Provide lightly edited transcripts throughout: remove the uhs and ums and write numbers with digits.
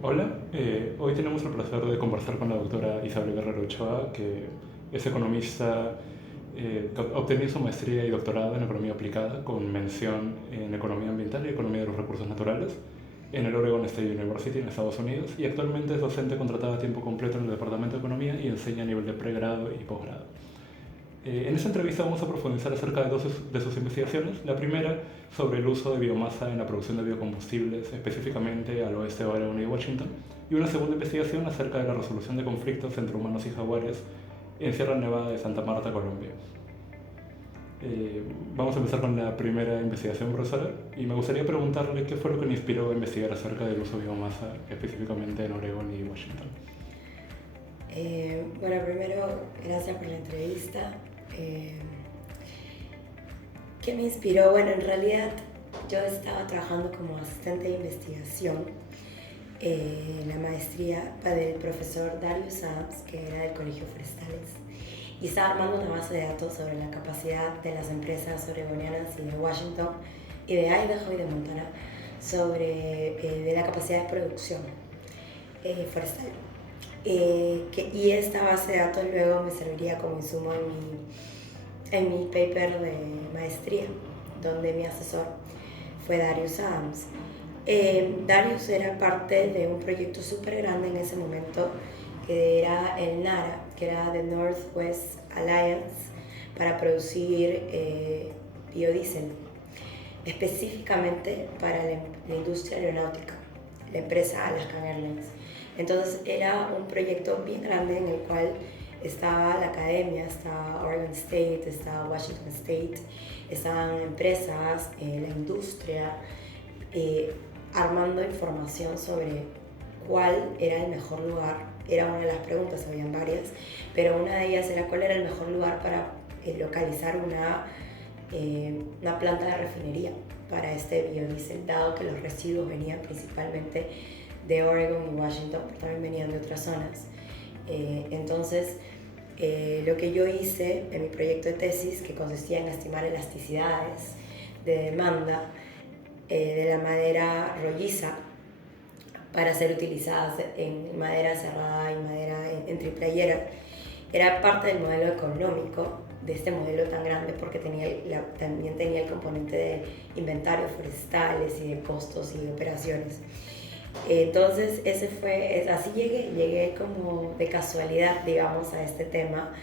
Hola, hoy tenemos el placer de conversar con la doctora Isabel Guerrero Ochoa, que es economista, obtenido su maestría y doctorado en Economía Aplicada con mención en Economía Ambiental y Economía de los Recursos Naturales en el Oregon State University en Estados Unidos y actualmente es docente contratada a tiempo completo en el Departamento de Economía y enseña a nivel de pregrado y posgrado. En esta entrevista vamos a profundizar acerca de dos de sus investigaciones. La primera sobre el uso de biomasa en la producción de biocombustibles, específicamente al oeste de Oregon y Washington. Y una segunda investigación acerca de la resolución de conflictos entre humanos y jaguares en Sierra Nevada de Santa Marta, Colombia. Vamos a empezar con la primera investigación, profesora, y me gustaría preguntarle qué fue lo que le inspiró a investigar acerca del uso de biomasa, específicamente en Oregon y Washington. Bueno, primero, gracias por la entrevista. ¿Qué me inspiró? Bueno, en realidad yo estaba trabajando como asistente de investigación en la maestría del profesor Darius Adams, que era del Colegio Forestales, y estaba armando una base de datos sobre la capacidad de las empresas oregonianas y de Washington y de Idaho y de Montana de la capacidad de producción forestal. Y esta base de datos luego me serviría como insumo en mi paper de maestría, donde mi asesor fue Darius Adams. Darius era parte de un proyecto súper grande en ese momento, que era el NARA, que era The Northwest Alliance, para producir biodiesel, específicamente para la industria aeronáutica, la empresa Alaska Airlines. Entonces era un proyecto bien grande en el cual estaba la academia, estaba Oregon State, estaba Washington State, estaban empresas, la industria, armando información sobre cuál era el mejor lugar. Era una de las preguntas, habían varias, pero una de ellas era cuál era el mejor lugar para localizar una planta de refinería para este biodiesel, dado que los residuos venían principalmente de Oregon y Washington, pero también venían de otras zonas. Entonces, lo que yo hice en mi proyecto de tesis, que consistía en estimar elasticidades de demanda de la madera rolliza para ser utilizadas en madera cerrada y madera en triplayera, era parte del modelo económico de este modelo tan grande, porque también tenía el componente de inventarios forestales y de costos y de operaciones. Entonces así llegué como de casualidad, digamos, a este tema,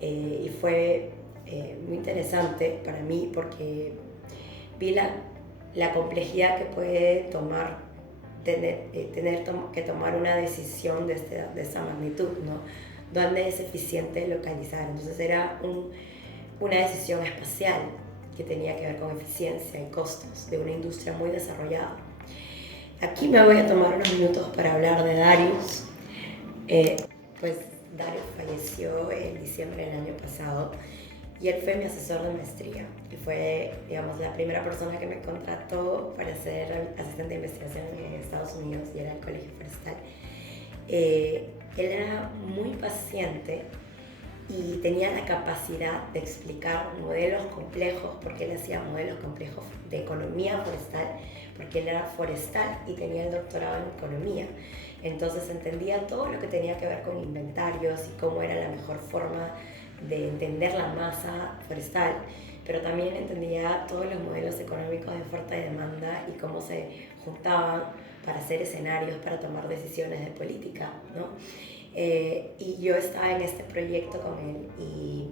y fue muy interesante para mí porque vi la complejidad que puede tener que tomar una decisión de esta magnitud, ¿no? Dónde es eficiente localizar. Entonces era una decisión espacial que tenía que ver con eficiencia y costos de una industria muy desarrollada. Aquí me voy a tomar unos minutos para hablar de Darius. Pues Darius falleció en diciembre del año pasado y él fue mi asesor de maestría y fue, digamos, la primera persona que me contrató para ser asistente de investigación en Estados Unidos, y era el Colegio Forestal. Él era muy paciente y tenía la capacidad de explicar modelos complejos, porque él hacía modelos complejos de economía forestal, porque él era forestal y tenía el doctorado en economía. Entonces entendía todo lo que tenía que ver con inventarios y cómo era la mejor forma de entender la masa forestal, pero también entendía todos los modelos económicos de oferta y demanda y cómo se juntaban para hacer escenarios, para tomar decisiones de política, ¿no? Y yo estaba en este proyecto con él y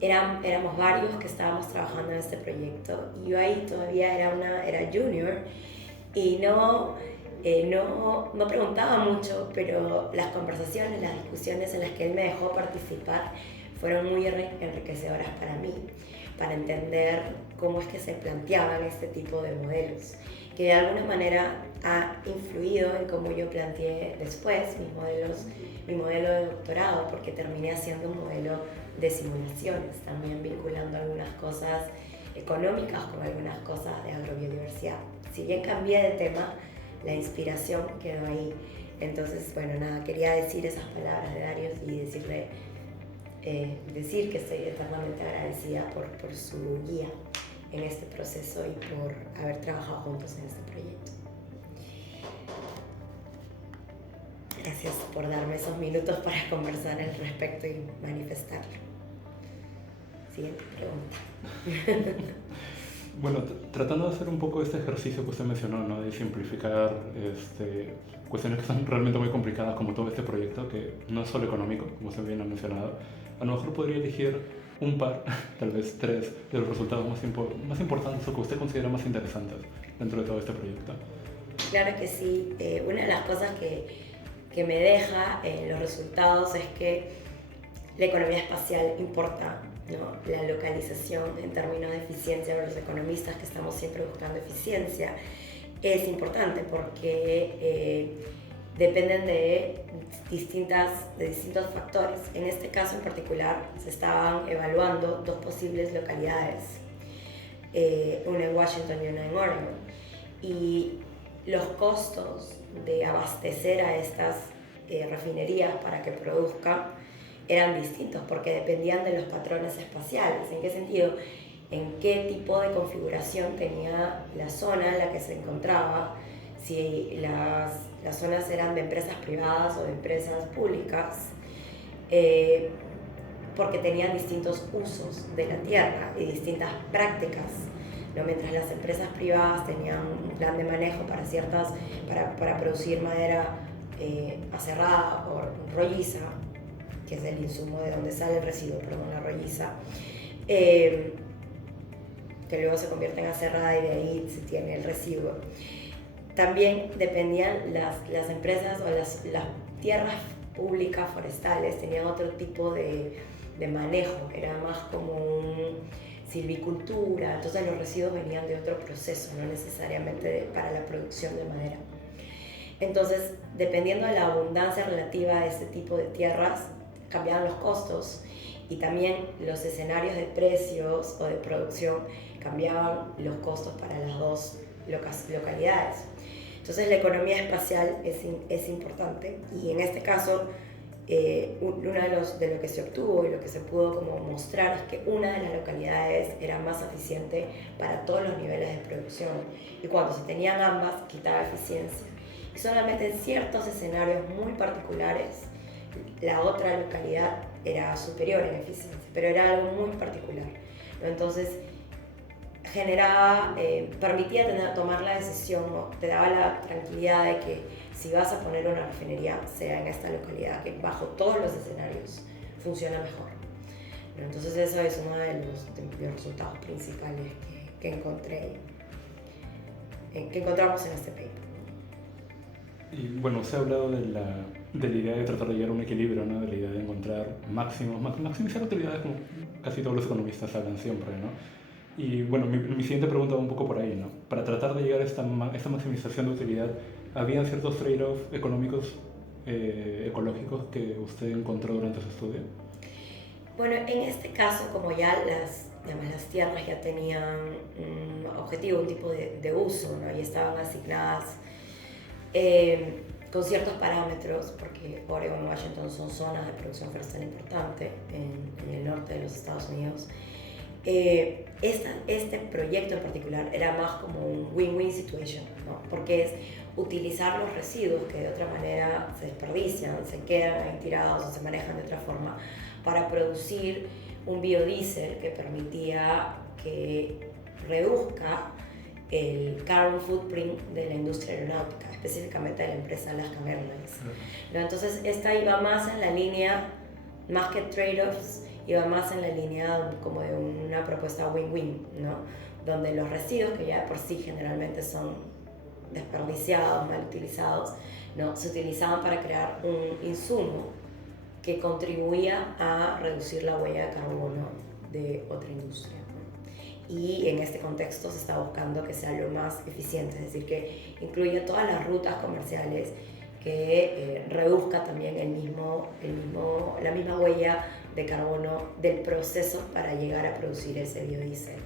éramos varios que estábamos trabajando en este proyecto, y yo ahí todavía era junior y no preguntaba mucho, pero las conversaciones, las discusiones en las que él me dejó participar fueron muy enriquecedoras para mí, para entender cómo es que se planteaban este tipo de modelos, que de alguna manera ha influido en cómo yo planteé después mi modelo de doctorado, porque terminé haciendo un modelo de simulaciones, también vinculando algunas cosas económicas con algunas cosas de agrobiodiversidad. Si bien cambié de tema, la inspiración quedó ahí. Entonces, bueno, nada, quería decir esas palabras de Darius y decir que estoy eternamente agradecida por su guía en este proceso y por haber trabajado juntos en este proyecto. Gracias por darme esos minutos para conversar al respecto y manifestarlo. Siguiente pregunta. Bueno, tratando de hacer un poco este ejercicio que usted mencionó, ¿no? De simplificar cuestiones que son realmente muy complicadas, como todo este proyecto, que no es solo económico, como usted bien ha mencionado, a lo mejor podría elegir un par, tal vez tres, de los resultados más importantes o que usted considera más interesantes dentro de todo este proyecto. Claro que sí. Una de las cosas que me deja en los resultados es que la economía espacial importa, ¿no? La localización en términos de eficiencia para los economistas que estamos siempre buscando eficiencia es importante porque dependen de distintos factores. En este caso en particular se estaban evaluando dos posibles localidades, una en Washington y una en Oregon, y los costos de abastecer a estas refinerías para que produzcan eran distintos porque dependían de los patrones espaciales. ¿En qué sentido? En qué tipo de configuración tenía la zona en la que se encontraba, si las zonas eran de empresas privadas o de empresas públicas, porque tenían distintos usos de la tierra y distintas prácticas, ¿no? Mientras las empresas privadas tenían un plan de manejo para producir madera aserrada o rolliza, que es el insumo de donde sale el residuo, perdón, la rolliza, que luego se convierte en aserrada y de ahí se tiene el residuo. También dependían las empresas o las tierras públicas forestales, tenían otro tipo de manejo, era más como silvicultura, entonces los residuos venían de otro proceso, no necesariamente para la producción de madera. Entonces, dependiendo de la abundancia relativa de este tipo de tierras, cambiaban los costos y también los escenarios de precios o de producción cambiaban los costos para las dos localidades. Entonces la economía espacial es importante y en este caso uno de lo que se obtuvo y lo que se pudo como mostrar es que una de las localidades era más eficiente para todos los niveles de producción y cuando se tenían ambas quitaba eficiencia y solamente en ciertos escenarios muy particulares la otra localidad era superior en eficiencia, pero era algo muy particular, ¿no? Entonces permitía tomar la decisión, ¿no? Te daba la tranquilidad de que si vas a poner una refinería, sea en esta localidad, que bajo todos los escenarios funciona mejor, ¿no? Entonces eso es uno de los resultados principales que encontramos en este paper. Y bueno, se ha hablado de la idea de tratar de llegar a un equilibrio, ¿no? De la idea de encontrar maximizar utilidades, como casi todos los economistas hablan siempre, ¿no? Y bueno, mi siguiente pregunta va un poco por ahí, ¿no? Para tratar de llegar a esta maximización de utilidad, ¿habían ciertos trade-offs económicos, ecológicos que usted encontró durante su estudio? Bueno, en este caso, como ya las tierras ya tenían un objetivo, un tipo de uso, ¿no? Y estaban asignadas con ciertos parámetros, porque Oregon y Washington son zonas de producción forestal importante en el norte de los Estados Unidos. Este proyecto en particular era más como un win-win situation, ¿no? Porque es utilizar los residuos que de otra manera se desperdician, se quedan ahí tirados o se manejan de otra forma para producir un biodiesel que permitía que reduzca el carbon footprint de la industria aeronáutica, específicamente de la empresa Alaska Airlines, ¿no? Entonces esta iba más en la línea, más que trade-offs, iba más en la línea como de una propuesta win-win, ¿no? Donde los residuos, que ya de por sí generalmente son desperdiciados, mal utilizados, ¿no? Se utilizaban para crear un insumo que contribuía a reducir la huella de carbono de otra industria, ¿no? Y en este contexto se está buscando que sea lo más eficiente, es decir, que incluya todas las rutas comerciales, que reduzca también la misma huella de carbono del proceso para llegar a producir ese biodiesel.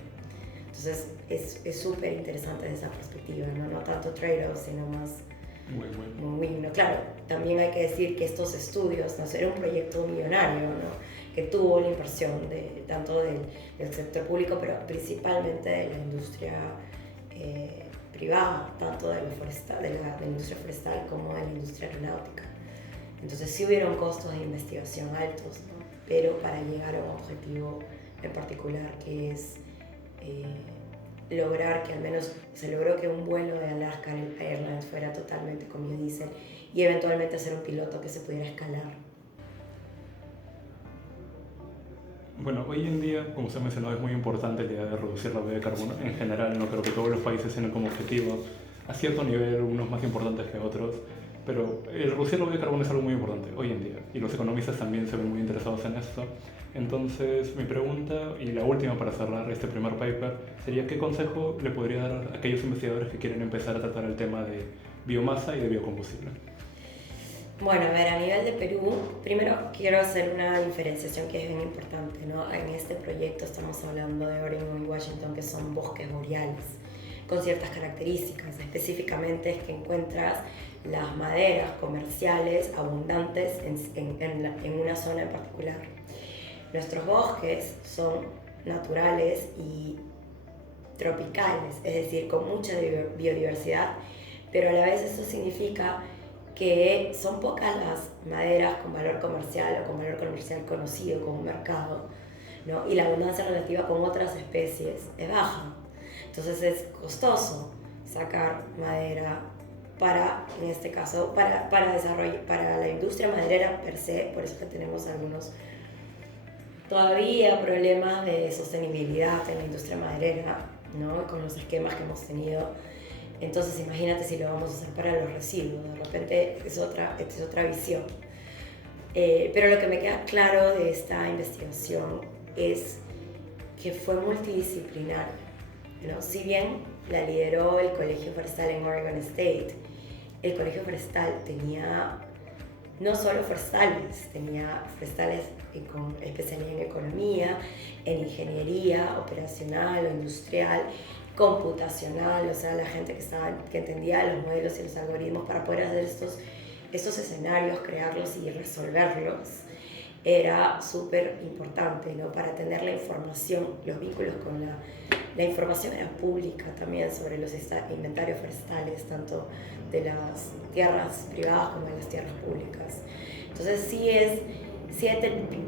Entonces es súper interesante desde esa perspectiva, ¿no? No tanto trade-off, sino más win-win, ¿no? Claro, también hay que decir que estos estudios, ¿no? Era un proyecto millonario, ¿no? Que tuvo la inversión tanto del sector público, pero principalmente de la industria privada, tanto de la industria forestal como de la industria aeronáutica. Entonces sí hubieron costos de investigación altos, ¿no? Pero para llegar a un objetivo en particular que es lograr que al menos se logró que un vuelo de Alaska Airlines fuera totalmente con biodiesel y eventualmente hacer un piloto que se pudiera escalar. Bueno, hoy en día, como se ha mencionado, es muy importante la idea de reducir la huella de carbono. En general, no creo que todos los países tienen como objetivo, a cierto nivel, unos más importantes que otros, pero el reducir la huella de carbono es algo muy importante hoy en día, y los economistas también se ven muy interesados en esto. Entonces, mi pregunta, y la última para cerrar este primer paper, sería ¿qué consejo le podría dar a aquellos investigadores que quieren empezar a tratar el tema de biomasa y de biocombustible? Bueno, a ver, a nivel de Perú, primero quiero hacer una diferenciación que es bien importante, ¿no? En este proyecto estamos hablando de Oregon y Washington, que son bosques boreales, con ciertas características. Específicamente es que encuentras las maderas comerciales abundantes en una zona en particular. Nuestros bosques son naturales y tropicales, es decir, con mucha biodiversidad, pero a la vez eso significa que son pocas las maderas con valor comercial o con valor comercial conocido como un mercado, ¿no? Y la abundancia relativa con otras especies es baja. Entonces es costoso sacar madera para, en este caso, para desarrollo, para la industria maderera per se, por eso que tenemos algunos todavía problemas de sostenibilidad en la industria maderera, ¿no? Con los esquemas que hemos tenido. Entonces imagínate si lo vamos a hacer para los residuos, de repente es otra visión. Pero lo que me queda claro de esta investigación es que fue multidisciplinaria, ¿no? Si bien la lideró el Colegio Forestal en Oregon State, el Colegio Forestal tenía no solo forestales, tenía forestales con especialidad en economía, en ingeniería operacional o industrial, computacional, o sea, la gente que entendía los modelos y los algoritmos para poder hacer estos escenarios, crearlos y resolverlos, era súper importante, ¿no? Para tener la información, los vínculos con la información era pública también sobre los inventarios forestales, tanto de las tierras privadas como de las tierras públicas. Entonces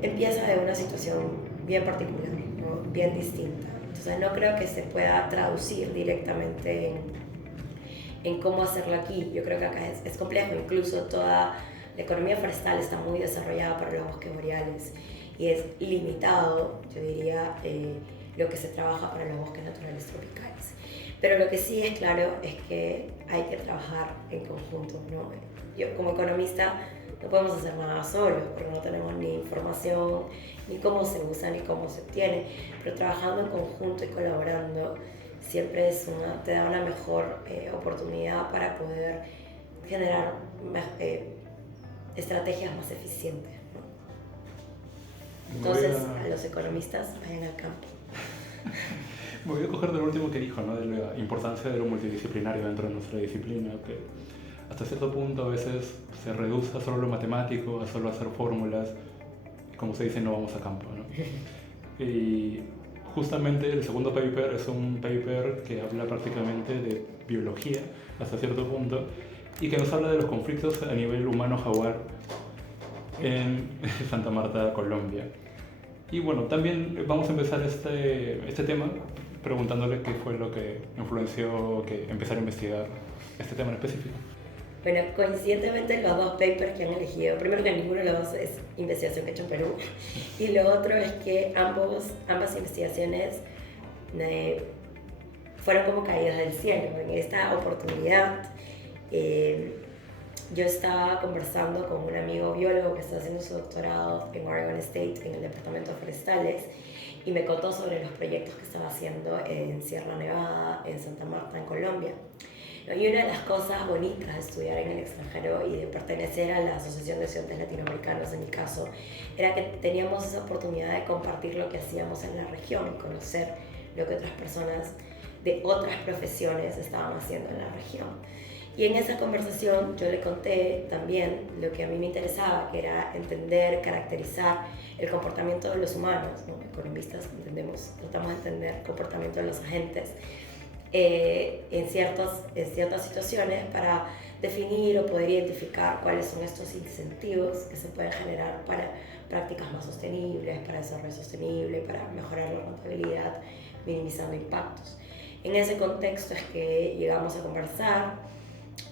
empieza de una situación bien particular, ¿no? Bien distinta. Entonces no creo que se pueda traducir directamente en cómo hacerlo aquí. Yo creo que acá es complejo, incluso toda la economía forestal está muy desarrollada para los bosques boreales y es limitado, yo diría, lo que se trabaja para los bosques naturales tropicales. Pero lo que sí es claro es que hay que trabajar en conjunto, ¿no? Yo como economista no podemos hacer nada solos porque no tenemos ni información, ni cómo se usa, ni cómo se obtiene, pero trabajando en conjunto y colaborando siempre te da una mejor oportunidad para poder generar estrategias más eficientes, ¿no? Entonces, a los economistas vayan al campo. Me voy a coger del último que dijo, ¿no? De la importancia de lo multidisciplinario dentro de nuestra disciplina, que hasta cierto punto a veces se reduce a solo lo matemático, a solo hacer fórmulas, como se dice, no vamos a campo, ¿no? Y justamente el segundo paper es un paper que habla prácticamente de biología, hasta cierto punto, y que nos habla de los conflictos a nivel humano-jaguar en Santa Marta, Colombia. Y bueno, también vamos a empezar este tema preguntándole qué fue lo que influenció que empezar a investigar este tema en específico. Bueno, coincidentemente los dos papers que han elegido, primero que ninguno de los dos es investigación que he hecho en Perú, y lo otro es que ambas investigaciones fueron como caídas del cielo. En esta oportunidad yo estaba conversando con un amigo biólogo que está haciendo su doctorado en Oregon State en el departamento de forestales y me contó sobre los proyectos que estaba haciendo en Sierra Nevada, en Santa Marta, en Colombia. Y una de las cosas bonitas de estudiar en el extranjero y de pertenecer a la Asociación de Estudiantes Latinoamericanos, en mi caso, era que teníamos esa oportunidad de compartir lo que hacíamos en la región, conocer lo que otras personas de otras profesiones estaban haciendo en la región. Y en esa conversación yo le conté también lo que a mí me interesaba, que era entender, caracterizar el comportamiento de los humanos, ¿no? Economistas tratamos de entender el comportamiento de los agentes en ciertas situaciones para definir o poder identificar cuáles son estos incentivos que se pueden generar para prácticas más sostenibles, para desarrollo sostenible, para mejorar la rentabilidad, minimizando impactos. En ese contexto es que llegamos a conversar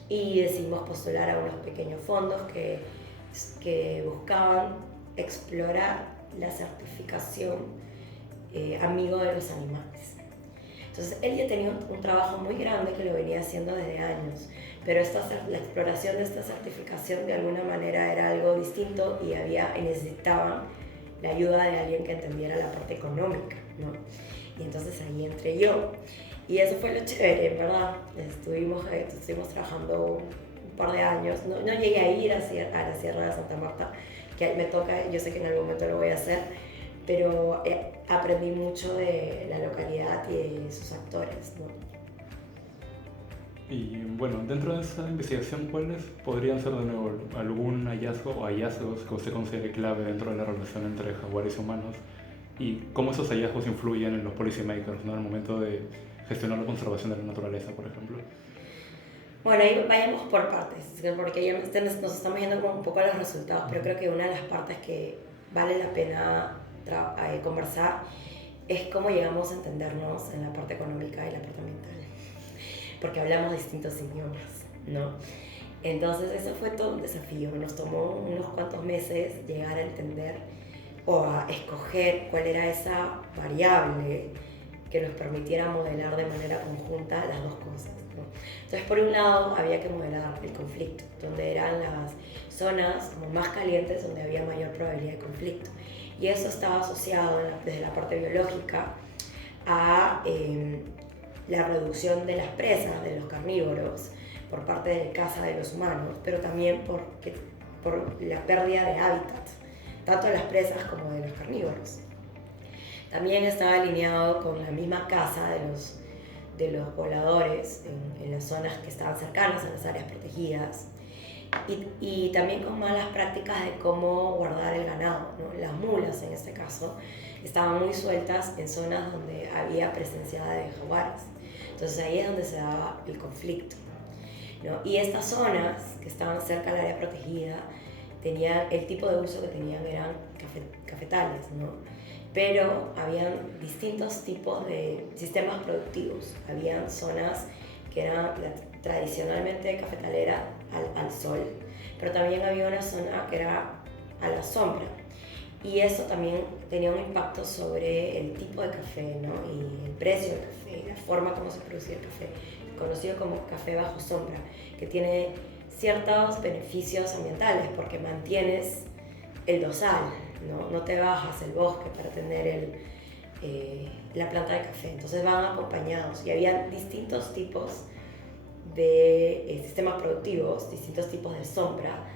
y decidimos postular a unos pequeños fondos que buscaban explorar la certificación amigo de los animales. Entonces él ya tenía un trabajo muy grande que lo venía haciendo desde años, pero la exploración de esta certificación de alguna manera era algo distinto y necesitaban la ayuda de alguien que entendiera la parte económica, ¿no? Y entonces ahí entré yo. Y eso fue lo chévere, en verdad. Estuvimos trabajando un par de años. No llegué a ir a la Sierra de Santa Marta, que me toca, yo sé que en algún momento lo voy a hacer, pero aprendí mucho de la localidad y de sus actores, ¿no? Y bueno, dentro de esa investigación, ¿cuáles podrían ser de nuevo algún hallazgo o hallazgos que usted considere clave dentro de la relación entre jaguares y humanos? Y cómo esos hallazgos influyen en los policymakers, ¿no? Al momento de gestionar la conservación de la naturaleza, por ejemplo. Bueno, ahí vayamos por partes, porque ya nos estamos yendo como un poco a los resultados, pero creo que una de las partes que vale la pena conversar es cómo llegamos a entendernos en la parte económica y la parte ambiental, porque hablamos distintos idiomas, ¿no? Entonces eso fue todo un desafío, nos tomó unos cuantos meses llegar a entender o a escoger cuál era esa variable que nos permitiera modelar de manera conjunta las dos cosas, ¿no? Entonces, por un lado, había que modelar el conflicto, donde eran las zonas como más calientes donde había mayor probabilidad de conflicto. Y eso estaba asociado desde la parte biológica a la reducción de las presas de los carnívoros por parte de caza de los humanos, pero también por la pérdida de hábitat, tanto de las presas como de los carnívoros. También estaba alineado con la misma caza de los pobladores en las zonas que estaban cercanas a las áreas protegidas y también con malas prácticas de cómo guardar el ganado, ¿no? Las mulas, en este caso, estaban muy sueltas en zonas donde había presencia de jaguares. Entonces ahí es donde se daba el conflicto, ¿no? Y estas zonas que estaban cerca del área protegida tenían el tipo de uso que tenían eran cafetales, ¿no? Pero habían distintos tipos de sistemas productivos. Habían zonas que eran tradicionalmente cafetalera al sol, pero también había una zona que era a la sombra. Y eso también tenía un impacto sobre el tipo de café, ¿no? Y el precio del café, la forma como se producía el café, conocido como café bajo sombra, que tiene ciertos beneficios ambientales porque mantienes el dosal, no te bajas el bosque para tener la planta de café. Entonces van acompañados y había distintos tipos de sistemas productivos, distintos tipos de sombra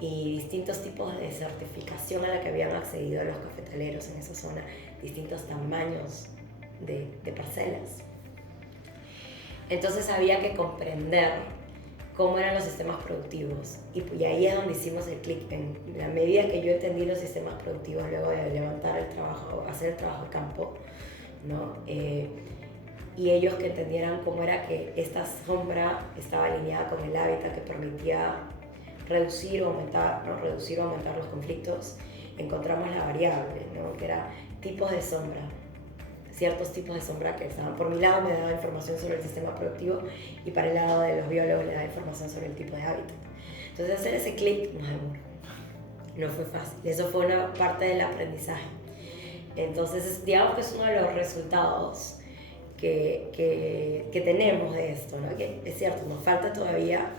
y distintos tipos de certificación a la que habían accedido los cafetaleros en esa zona, distintos tamaños de parcelas. Entonces había que comprender cómo eran los sistemas productivos y ahí es donde hicimos el clic. En la medida que yo entendí los sistemas productivos luego de levantar el trabajo, hacer el trabajo de campo, ¿no? Y ellos que entendieran cómo era que esta sombra estaba alineada con el hábitat que permitía reducir o aumentar los conflictos, encontramos la variable, ¿no? Que era tipos de sombra, ciertos tipos de sombra que estaban. Por mi lado me daba información sobre el sistema productivo y para el lado de los biólogos le daba información sobre el tipo de hábitat. Entonces hacer ese clic nos demoró, no fue fácil, eso fue una parte del aprendizaje. Entonces digamos que es uno de los resultados que tenemos de esto, ¿no? Que es cierto, nos falta todavía,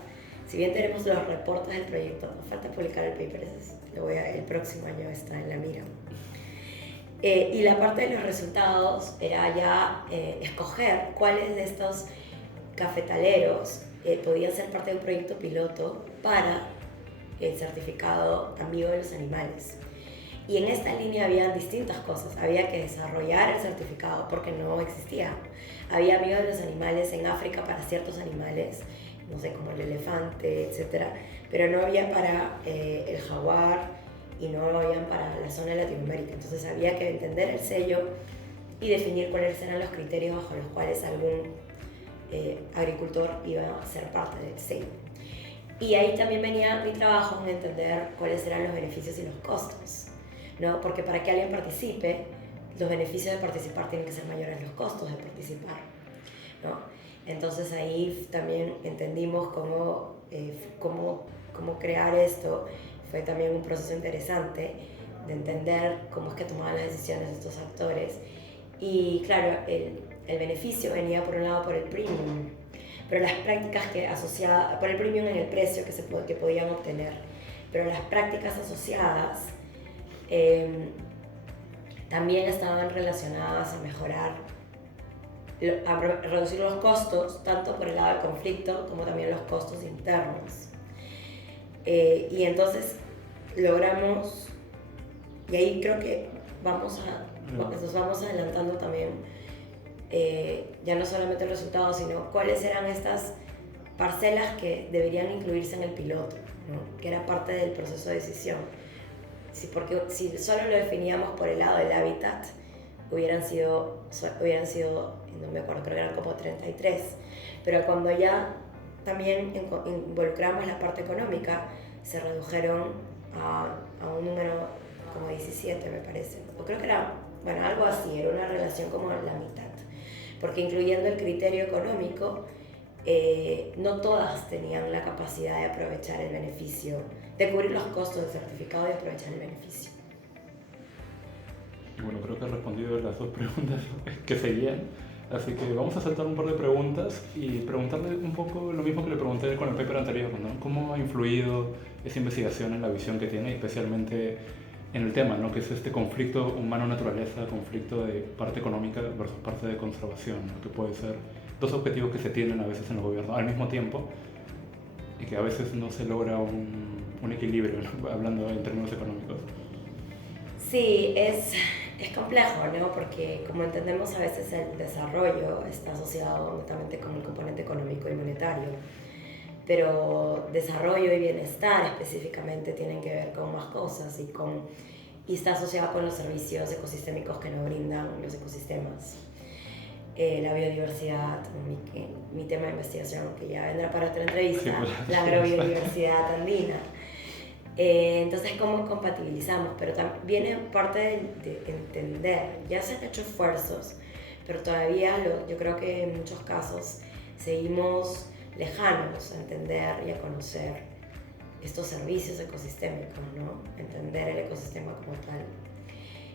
si bien tenemos los reportes del proyecto, nos falta publicar el paper, el próximo año está en la mira. Y la parte de los resultados era ya escoger cuáles de estos cafetaleros podían ser parte de un proyecto piloto para el certificado amigo de los animales. Y en esta línea había distintas cosas. Había que desarrollar el certificado porque no existía. Había amigo de los animales en África para ciertos animales, no sé, como el elefante, etc. Pero no había para el jaguar y no habían para la zona de Latinoamérica. Entonces había que entender el sello y definir cuáles eran los criterios bajo los cuales algún agricultor iba a ser parte del sello. Y ahí también venía mi trabajo en entender cuáles eran los beneficios y los costos, ¿no? Porque para que alguien participe, los beneficios de participar tienen que ser mayores a los costos de participar, ¿no? Entonces ahí también entendimos cómo crear esto. Fue también un proceso interesante de entender cómo es que tomaban las decisiones estos actores. Y claro, el beneficio venía por un lado por el premium, pero las prácticas que asociadas, por el premium en el precio que podían obtener, pero las prácticas asociadas también estaban relacionadas a mejorar, a reducir los costos, tanto por el lado del conflicto como también los costos internos. Y entonces logramos, y ahí creo que nos vamos adelantando también, ya no solamente el resultado, sino cuáles eran estas parcelas que deberían incluirse en el piloto, ¿no? Que era parte del proceso de decisión. Porque si solo lo definíamos por el lado del hábitat, hubieran sido, no me acuerdo, creo que eran como 33, pero cuando ya también involucramos la parte económica, se redujeron a un número como 17, me parece, o creo que era, bueno, algo así, era una relación como la mitad, porque incluyendo el criterio económico, no todas tenían la capacidad de aprovechar el beneficio, de cubrir los costos del certificado y aprovechar el beneficio. Bueno, creo que he respondido las dos preguntas que seguían, así que vamos a saltar un par de preguntas y preguntarle un poco lo mismo que le pregunté con el paper anterior, ¿no? ¿Cómo ha influido esa investigación en la visión que tiene, especialmente en el tema, ¿no? Que es este conflicto humano-naturaleza, conflicto de parte económica versus parte de conservación, ¿no? Que puede ser dos objetivos que se tienen a veces en el gobierno al mismo tiempo y que a veces no se logra un equilibrio, ¿no? Hablando en términos económicos. Sí, es complejo, ¿no? Porque como entendemos a veces el desarrollo está asociado netamente con el componente económico y monetario, pero desarrollo y bienestar específicamente tienen que ver con más cosas y está asociado con los servicios ecosistémicos que nos brindan los ecosistemas. La biodiversidad, mi tema de investigación, que ya vendrá para otra entrevista, sí, pues, la agrobiodiversidad andina. Entonces, ¿cómo compatibilizamos? Pero también viene parte de entender, ya se han hecho esfuerzos, pero todavía yo creo que en muchos casos seguimos lejanos a entender y a conocer estos servicios ecosistémicos, ¿no? Entender el ecosistema como tal.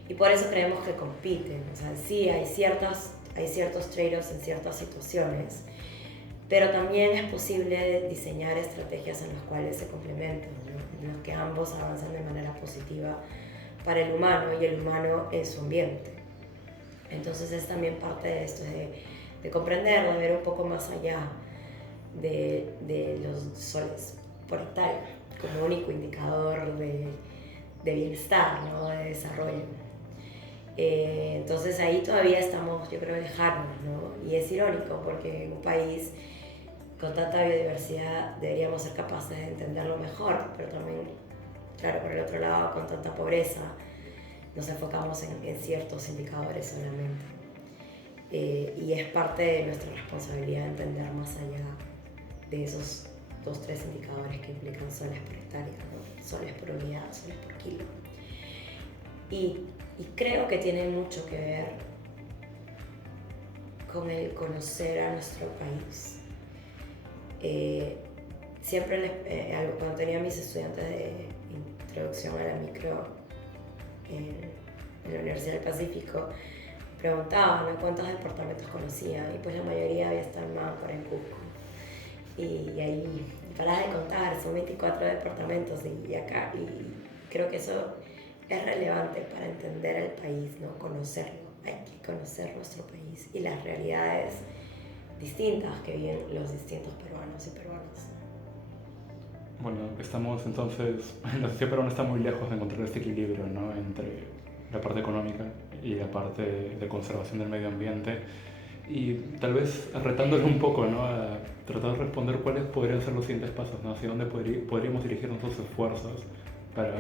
Y por eso creemos que compiten. O sea, sí, hay ciertos trade-offs en ciertas situaciones, pero también es posible diseñar estrategias en las cuales se complementan, ¿no? En las que ambos avanzan de manera positiva para el humano y el humano en su ambiente. Entonces es también parte de esto, de comprender, de ver un poco más allá de los soles por hectárea como único indicador de bienestar, ¿no? De desarrollo. Entonces ahí todavía estamos, yo creo, lejanos, ¿no? Y es irónico porque en un país con tanta biodiversidad deberíamos ser capaces de entenderlo mejor, pero también, claro, por el otro lado, con tanta pobreza, nos enfocamos en ciertos indicadores solamente. Y es parte de nuestra responsabilidad entender más allá de esos 2-3 indicadores que implican soles por hectárea, ¿no? Soles por unidad, soles por kilo. Y creo que tiene mucho que ver con el conocer a nuestro país. Siempre cuando tenía mis estudiantes de introducción a la micro en la Universidad del Pacífico, preguntaban, ¿no?, cuántos departamentos conocían, y pues la mayoría había estado en Máncora, en Cusco. Y ahí paras de contar, son 24 departamentos y acá, y creo que eso es relevante para entender el país, ¿no? Conocerlo, hay que conocer nuestro país y las realidades distintas que viven los distintos peruanos y peruanas. Bueno, estamos entonces, la sociedad peruana está muy lejos de encontrar este equilibrio, ¿no?, entre la parte económica y la parte de conservación del medio ambiente, y tal vez retándole un poco, ¿no?, a tratar de responder cuáles podrían ser los siguientes pasos, ¿no?, hacia dónde podríamos dirigir nuestros esfuerzos para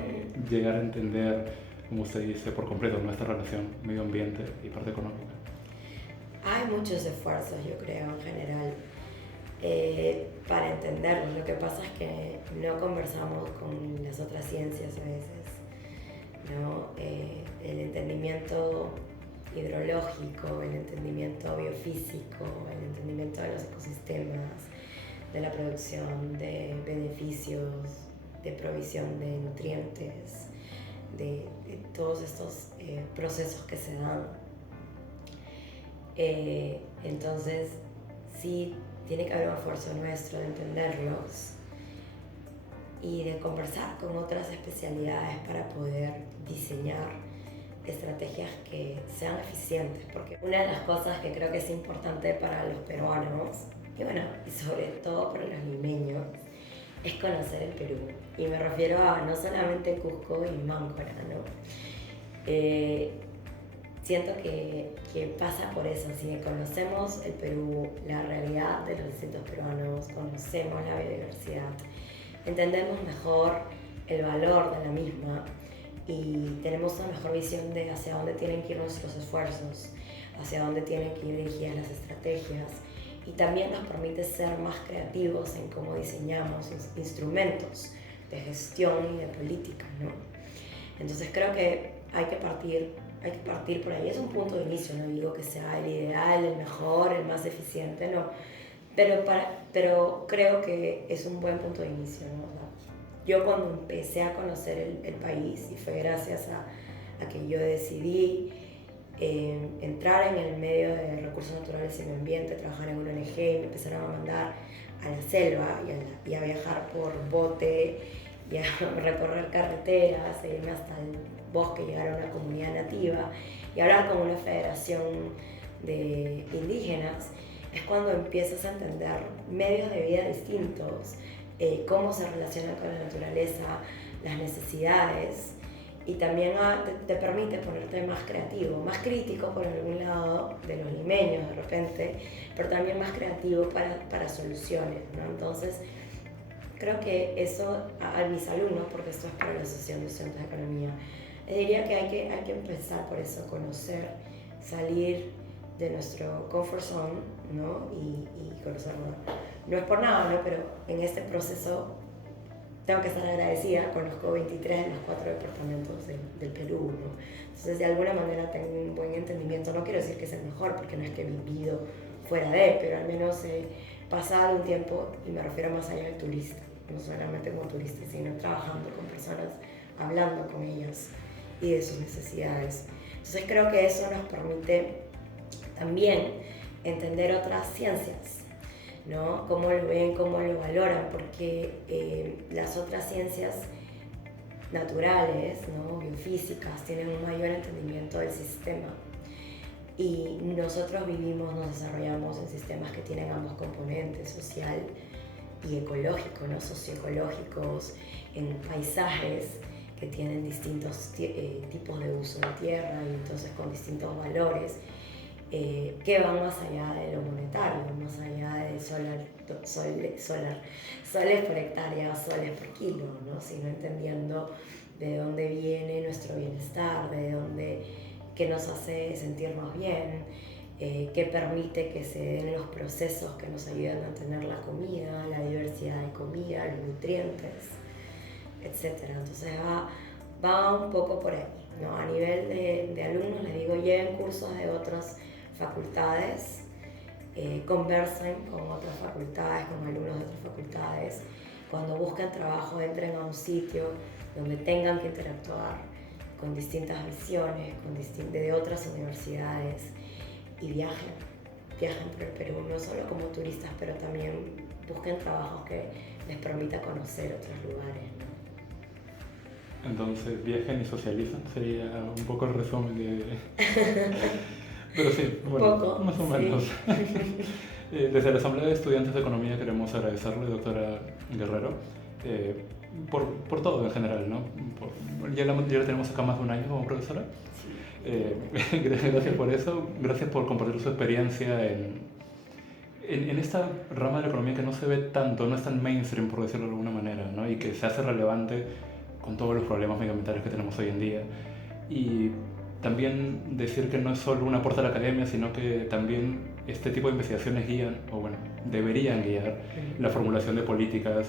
llegar a entender, como usted dice, por completo nuestra relación medio ambiente y parte económica. Hay muchos esfuerzos, yo creo, en general. para entenderlos. Lo que pasa es que no conversamos con las otras ciencias a veces, ¿no? El entendimiento hidrológico, el entendimiento biofísico, el entendimiento de los ecosistemas, de la producción de beneficios, de provisión de nutrientes, de todos estos procesos que se dan. Entonces, sí, tiene que haber un esfuerzo nuestro de entenderlos y de conversar con otras especialidades para poder diseñar estrategias que sean eficientes, porque una de las cosas que creo que es importante para los peruanos, y bueno, y sobre todo para los limeños, es conocer el Perú. Y me refiero a no solamente Cusco y Máncora, ¿no? Siento que pasa por eso, si conocemos el Perú, la realidad de los distintos peruanos, conocemos la biodiversidad, entendemos mejor el valor de la misma y tenemos una mejor visión de hacia dónde tienen que ir nuestros esfuerzos, hacia dónde tienen que ir dirigidas las estrategias, y también nos permite ser más creativos en cómo diseñamos instrumentos de gestión y de política, ¿no? Entonces creo que hay que partir por ahí. Es un punto de inicio, no digo que sea el ideal, el mejor, el más eficiente, no, pero creo que es un buen punto de inicio, ¿no? O sea, yo cuando empecé a conocer el país, y fue gracias a que yo decidí entrar en el medio de recursos naturales y medio ambiente, trabajar en una ONG, y me empezaron a mandar a la selva y a viajar por bote y a recorrer carreteras, e irme hasta el bosque, llegar a una comunidad nativa y hablar con una federación de indígenas, es cuando empiezas a entender medios de vida distintos, cómo se relacionan con la naturaleza, las necesidades, y también te permite ponerte más creativo, más crítico por algún lado de los limeños de repente, pero también más creativo para soluciones, ¿no? Entonces, creo que eso a mis alumnos, porque esto es para la Asociación de Estudiantes de Economía, les diría que hay que empezar por eso, conocer, salir de nuestro comfort zone, ¿no? Y conocerlo. No es por nada, ¿no? Pero en este proceso tengo que estar agradecida, conozco 23 de los 4 departamentos del Perú, ¿no? Entonces, de alguna manera tengo un buen entendimiento. No quiero decir que es el mejor, porque no es que he vivido fuera de, pero al menos he pasado un tiempo, y me refiero más allá del turista, no solamente como turista, sino trabajando con personas, hablando con ellas y de sus necesidades. Entonces, creo que eso nos permite también entender otras ciencias, ¿no? Cómo lo ven, cómo lo valoran, porque las otras ciencias naturales, ¿no? Biofísicas, tienen un mayor entendimiento del sistema, y nosotros vivimos, nos desarrollamos en sistemas que tienen ambos componentes, social y ecológico, ¿no? Socioecológicos, en paisajes que tienen distintos tipos de uso de tierra, y entonces con distintos valores que van más allá de lo monetario, más allá de soles por hectárea, soles por kilo, ¿no? Sino entendiendo de dónde viene nuestro bienestar, qué nos hace sentirnos bien, qué permite que se den los procesos que nos ayudan a tener la comida, la diversidad de comida, los nutrientes, etc. Entonces va un poco por ahí, ¿no? A nivel de alumnos, les digo, lleven cursos de otras facultades, conversen con otras facultades, con alumnos de otras facultades. Cuando busquen trabajo, entren a un sitio donde tengan que interactuar con distintas visiones, de otras universidades, y viajen por el Perú, no solo como turistas, pero también busquen trabajos que les permita conocer otros lugares, ¿no? Entonces, viajen y socializan, sería un poco el resumen de... Pero sí, bueno, poco, más o menos. Sí. Desde la Asamblea de Estudiantes de Economía queremos agradecerle, doctora Guerrero, por todo en general, ¿no? Ya la tenemos acá más de un año como profesora. Sí. Gracias por eso, gracias por compartir su experiencia en esta rama de la economía que no se ve tanto, no es tan mainstream, por decirlo de alguna manera, ¿no? Y que se hace relevante con todos los problemas medioambientales que tenemos hoy en día. Y también decir que no es solo un aporte a la academia, sino que también este tipo de investigaciones guían, o bueno, deberían guiar la formulación de políticas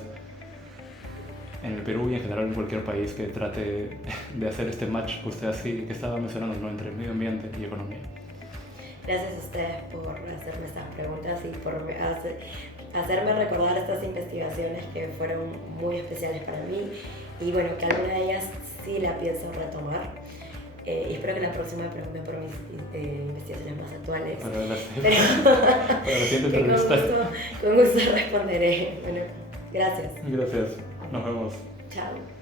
en el Perú y en general en cualquier país que trate de hacer este match que usted así, que estaba mencionando, ¿no? Entre medio ambiente y economía. Gracias a ustedes por hacerme estas preguntas y por hacerme recordar estas investigaciones que fueron muy especiales para mí y bueno, que alguna de ellas sí la pienso retomar. Y espero que la próxima me pregunten por mis investigaciones más actuales. Para la siguiente entrevista. Con gusto responderé. Bueno, gracias. Gracias. Nos vemos. Chao.